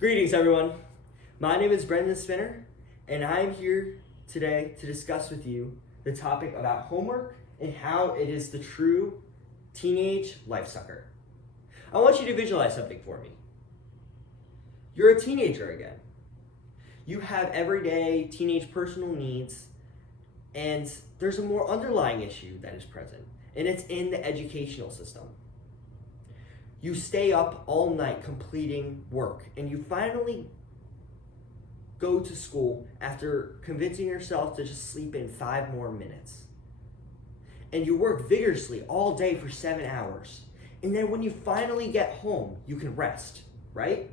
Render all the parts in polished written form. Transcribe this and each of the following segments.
Greetings, everyone. My name is Brendan Spinner, and I'm here today to discuss with you the topic about homework and how it is the true teenage life sucker. I want you to visualize something for me. You're a teenager again. You have everyday teenage personal needs, and there's a more underlying issue that is present, and it's in the educational system. You stay up all night completing work, and you finally go to school after convincing yourself to just sleep in 5 more minutes. And you work vigorously all day for 7 hours. And then when you finally get home, you can rest, right?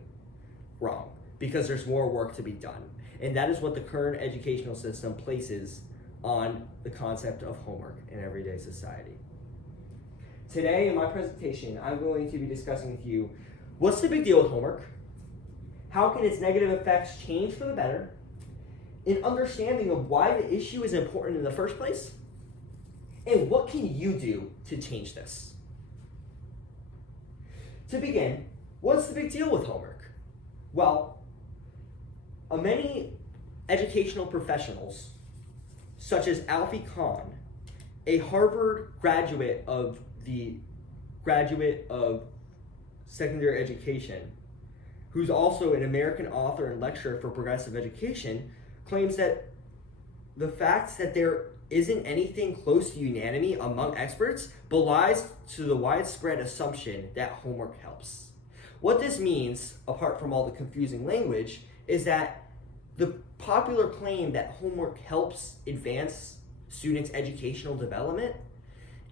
Wrong, because there's more work to be done. And that is what the current educational system places on the concept of homework in everyday society. Today in my presentation, I'm going to be discussing with you what's the big deal with homework, how can its negative effects change for the better, an understanding of why the issue is important in the first place, and what can you do to change this. To begin, what's the big deal with homework? Well, many educational professionals, such as Alfie Kohn, a Harvard graduate of secondary education, who's also an American author and lecturer for progressive education, claims that the fact that there isn't anything close to unanimity among experts belies to the widespread assumption that homework helps. What this means, apart from all the confusing language, is that the popular claim that homework helps advance students' educational development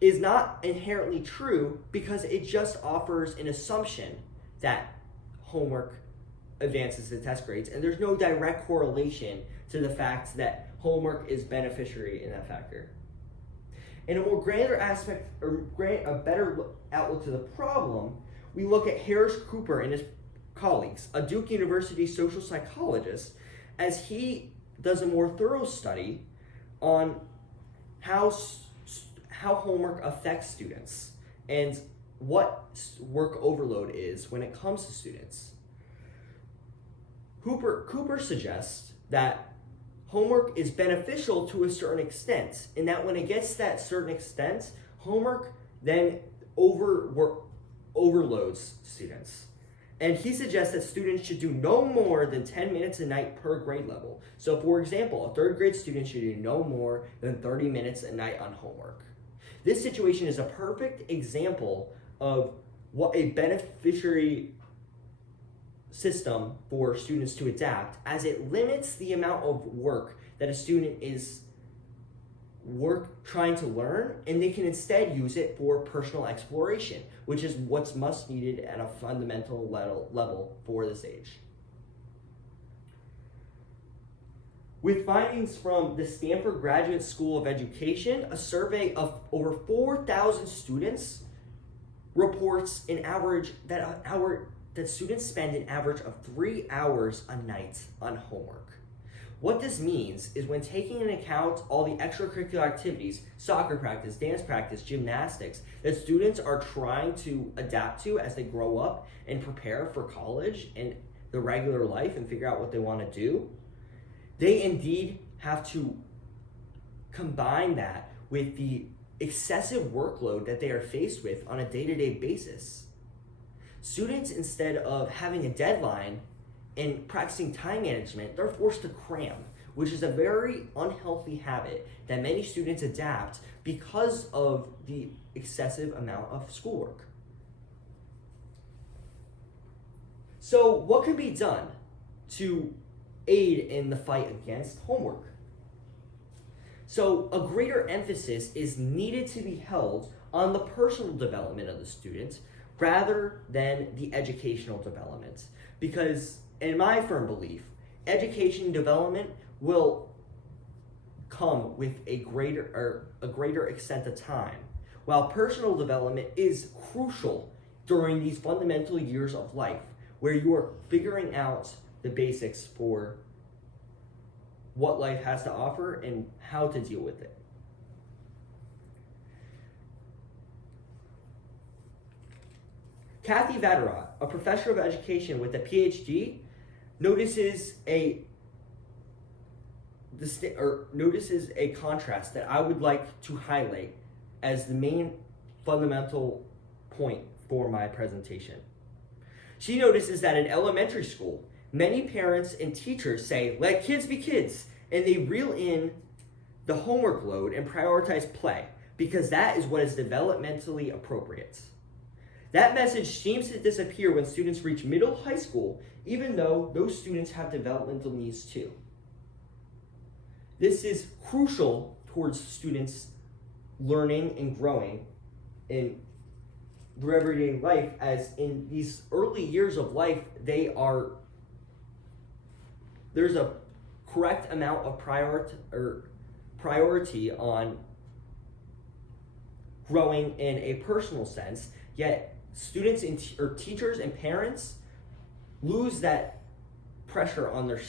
is not inherently true, because it just offers an assumption that homework advances the test grades, and there's no direct correlation to the fact that homework is beneficiary in that factor. In a more granular aspect, or a better outlook to the problem, we look at Harris Cooper and his colleagues, a Duke University social psychologist, as he does a more thorough study on how homework affects students and what work overload is when it comes to students. Cooper suggests that homework is beneficial to a certain extent, and that when it gets to that certain extent, homework then overloads students. And he suggests that students should do no more than 10 minutes a night per grade level. So for example, a 3rd grade student should do no more than 30 minutes a night on homework. This situation is a perfect example of what a beneficiary system for students to adapt, as it limits the amount of work that a student is trying to learn, and they can instead use it for personal exploration, which is what's most needed at a fundamental level for this age. With findings from the Stanford Graduate School of Education, a survey of over 4,000 students reports an average that students spend an average of 3 hours a night on homework. What this means is, when taking into account all the extracurricular activities, soccer practice, dance practice, gymnastics, that students are trying to adapt to as they grow up and prepare for college and the regular life and figure out what they want to do, they indeed have to combine that with the excessive workload that they are faced with on a day-to-day basis. Students, instead of having a deadline and practicing time management, they're forced to cram, which is a very unhealthy habit that many students adapt because of the excessive amount of schoolwork. So what can be done to aid in the fight against homework? So a greater emphasis is needed to be held on the personal development of the student rather than the educational development, because in my firm belief, education development will come with a greater extent of time, while personal development is crucial during these fundamental years of life, where you are figuring out the basics for what life has to offer and how to deal with it. Kathy Vatterott, a professor of education with a PhD, notices a contrast that I would like to highlight as the main fundamental point for my presentation. She notices that in elementary school, many parents and teachers say, "Let kids be kids," and they reel in the homework load and prioritize play because that is what is developmentally appropriate. That message seems to disappear when students reach middle high school, even though those students have developmental needs too. This is crucial towards students learning and growing in their everyday life, as in these early years of life, there's a correct amount of priority on growing in a personal sense, yet students or teachers and parents lose that pressure on their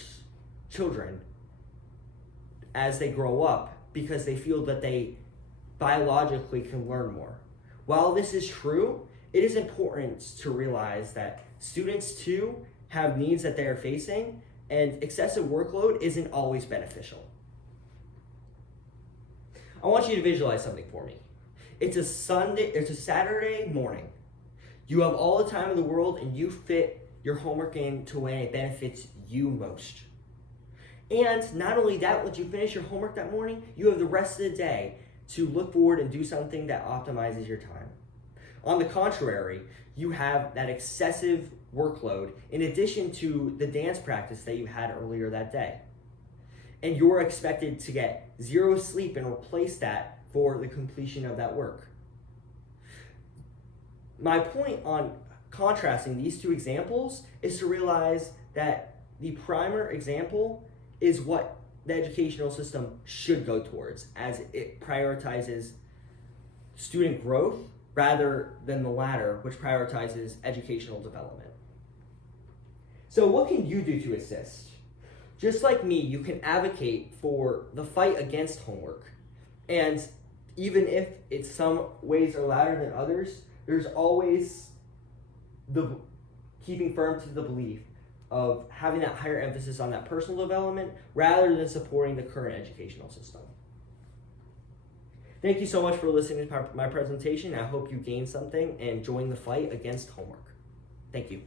children as they grow up because they feel that they biologically can learn more. While this is true, it is important to realize that students too have needs that they are facing, and excessive workload isn't always beneficial. I want you to visualize something for me. It's a Saturday morning. You have all the time in the world and you fit your homework into when it benefits you most. And not only that, once you finish your homework that morning, you have the rest of the day to look forward and do something that optimizes your time. On the contrary, you have that excessive workload in addition to the dance practice that you had earlier that day. And you're expected to get 0 sleep and replace that for the completion of that work. My point on contrasting these two examples is to realize that the primer example is what the educational system should go towards, as it prioritizes student growth rather than the latter, which prioritizes educational development. So what can you do to assist? Just like me, you can advocate for the fight against homework. And even if it's some ways are louder than others, there's always the keeping firm to the belief of having that higher emphasis on that personal development rather than supporting the current educational system. Thank you so much for listening to my presentation. I hope you gained something and join the fight against homework. Thank you.